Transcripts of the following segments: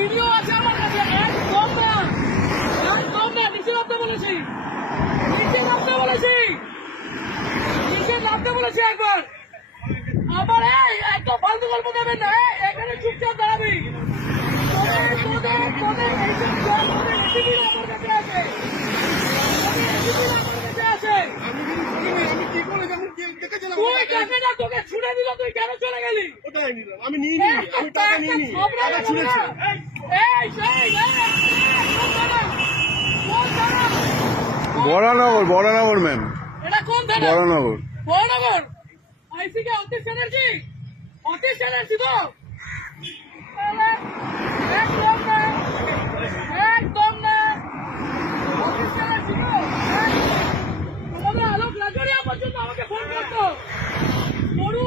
Video আছে আমার কাছে একদম না। একদম না নিচে নামতে বলেছি। নিচে নামতে বলেছি। নিচে নামতে বলেছি একবার। আমার এই একদম ফালতু গল্প দেবেন না এখানে চুপচাপ দাঁড়াবি। আমি কি করে দেখেছিলাম। তুই কাকে না তোকে ছুড়ে দিল তুই কেন চলে গেলি ওটাই নিলাম আমি নিয়ে নিই আমি টাকা নিয়ে নিই টাকা ছুড়েছি বরানগর বরানগর ম্যাম বরানগর বড়নগর আইসি কে অতীশ অতীশ তো তাহলে একদম না একদম না অতীশ ব্যানার্জি তো তোমাদের আলোক রাজরিয়া পর্যন্ত আমাকে ফোন করতো গরু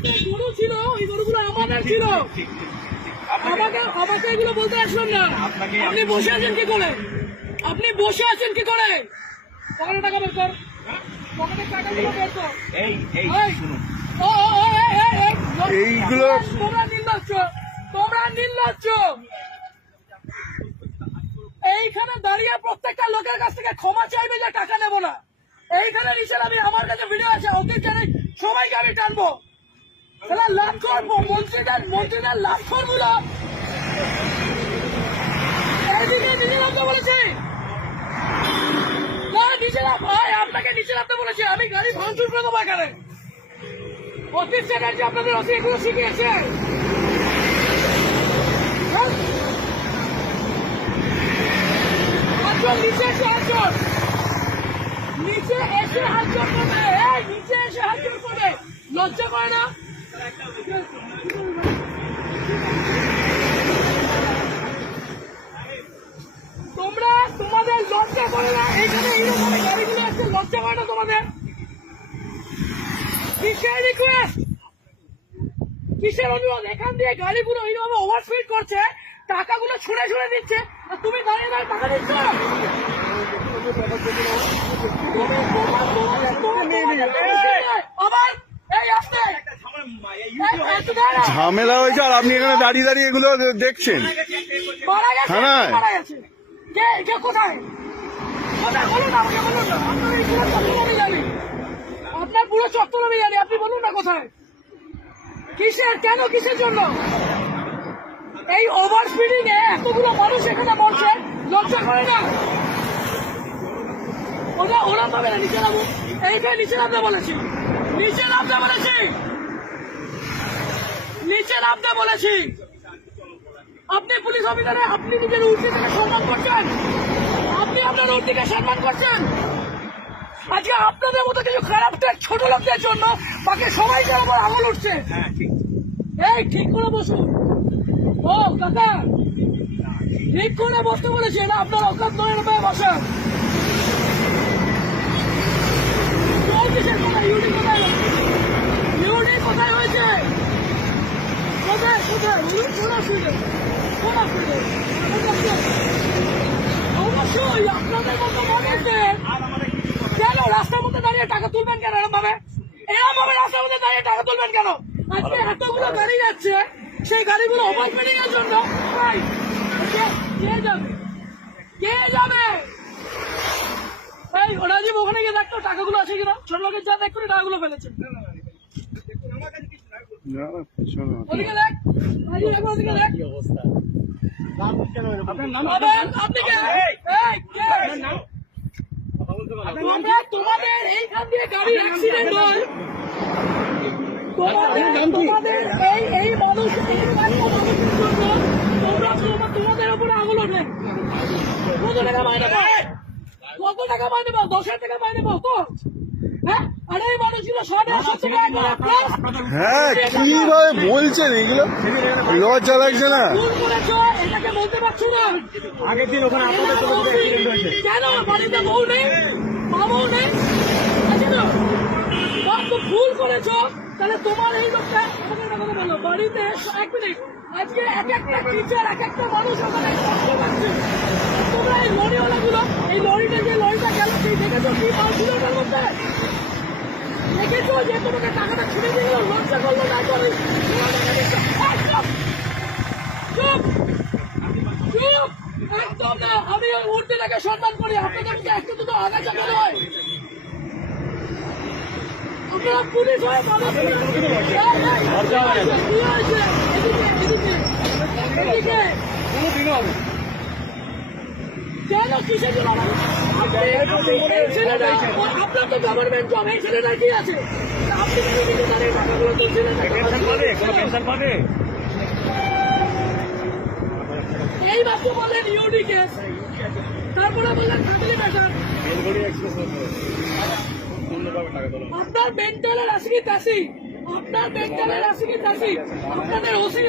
গরু ছিল ওই গরুগুলো আমাদের ছিল। আমাকে আমাকে এগুলো বলতে আসলাম না। আপনি বসে আছেন কি করে? আপনি বসে আছেন কি করে? পকেটে টাকা বের কর। পকেটের টাকাগুলো বের কর। এই এই এই, শুনুন। ও, ও, ও, এই, এই, এই, এইগুলো- তোমরা নির্লজ্জ। তোমরা নির্লজ্জ। এইখানে দাঁড়িয়ে প্রত্যেকটা লোকের কাছ থেকে ক্ষমা চাইবে যে টাকা নেব না। এইখানে নিচের আমি আমার কাছে ভিডিও আছে ওকে জানি সবাইকে আমি টানবো? তাহলে লাভ করব নিচে নামতে হ্যাঁ? নিচে এসে হাতজন নিচে এসে নিচে এসে হাতজন করবে। লজ্জা করে না? তোমরা তোমাদের লজ্জা করে না? এইখানে এইরকম গাড়িগুলো আছে, লজ্জা করছে, টাকাগুলো ছুঁড়ে ছুঁড়ে দিচ্ছে, আর তুমি দাঁড়িয়ে দাঁড়িয়ে টাকা দিচ্ছ তুমি তোমার তোমার তোমার তোমার- আবার এই আসতে এই, একটু দাঁড়া। ঝামেলা হয়েছে আর আপনি এখানে দাঁড়িয়ে দাঁড়িয়ে এগুলো দেখছেন। থানায়? জানি। আপনার পুরো চত্বর আমি জানি। আপনি বলুন না কোথায়? কিসের কেন কিসের জন্য? এই ওভার স্পিডিং এ এতগুলো মানুষ এখানে মরছে লজ্জা করে না? ওরা ওরা পাবে না নিচে নামো এইখানে নিচে নামতে বলেছি। নিচে নামতে বলেছি। নিচে নামতে বলেছি। আপনি পুলিশ অফিসারে আপনি নিজের উর্দিকে সম্মান করছেন। আপনি আপনার উর্দিকে সম্মান করছেন। আজকে আপনাদের মতো কিছু খারাপ ছোট লোকদের জন্য বাকি সবাই সবাইকে উপর আঙুল উঠছে। এই ঠিক করে বসুন ও কাকা। ঠিক করে বসতে বলেছি এটা আপনার অকাত নয় রূপে বসেন। ইউনি কোথায় হয়েছে। কোন রাস্তার মধ্যে দাঁড়িয়ে টাকা তুলবেন কেন এরকম ভাবে এরকম ভাবে রাস্তার মধ্যে দাঁড়িয়ে টাকা তুলবেন কেন আজকে এতগুলো গাড়ি যাচ্ছে সেই গাড়িগুলো ওভারস্পিডিং কে- যাবে কে যাবে এই রাজীব ওখানে গিয়ে দেখতো টাকাগুলো আছে কিনা? ছোট লোকের যা দেখ করে টাকাগুলো ফেলেছে। না, না, পিছনে। ওদিকে দেখ। রাজীব একবার ওদিকে দেখ। আবার আপনি কে? এই, কে? তোমরা তোমাদের এইখান দিয়ে গাড়ি অ্যাক্সিডেন্ট হয়। তোমাদের তোমাদের এই এই মানুষ এই মানুষের জন্য তোমরা তোমাদের উপরে আঙুল ওঠে। কত টাকা মাইনে পাও? কত টাকা মাইনে পাও? দশ হাজার টাকা মাইনে পাও তো? হ্যাঁ হ্যাঁ কীভাবে বলছেন এগুলো? লজ্জা লাগছে না। ভুল বলতে পারছ না। আগের দিন ওখানে তো ভুল করেছ। তাহলে তোমার এই লোকটা কথা বলো বাড়িতে এক মিনিট। আজকে এক একটা টিচার এক একটা মানুষ ওখানে তোমরা এই লরিওয়ালা গুলো এই লরিটা যে লরিটা গেল সেই দেখেছ কি মাল ছিল ওটার মধ্যে? দেখেছ যে তোমাকে টাকাটা ছুড়ে দিয়ে গেল? লজ্জা করল না করে চুপ! চুপ! আমি মূর্তিটাকে সম্মান করি। আপনাদের একটু দুটো আগাছা কেন আপনারা পুলিশ হয়ে মানুষ কি হয়েছে? কি হয়েছে? এদিকে, এদিকে, এদিকে। কেন কিসের জন্য? আপনার তো গভর্নমেন্ট জব এই ছেলেটা কি আছে আপনি এই মাত্র বললেন ইউডি কেস তারপরে বললেন ফ্যামিলি ম্যাটার আপনার মেন্টালের আসি তাসি আপনার মেন্টালের আসি তাসি আপনাদের ওসি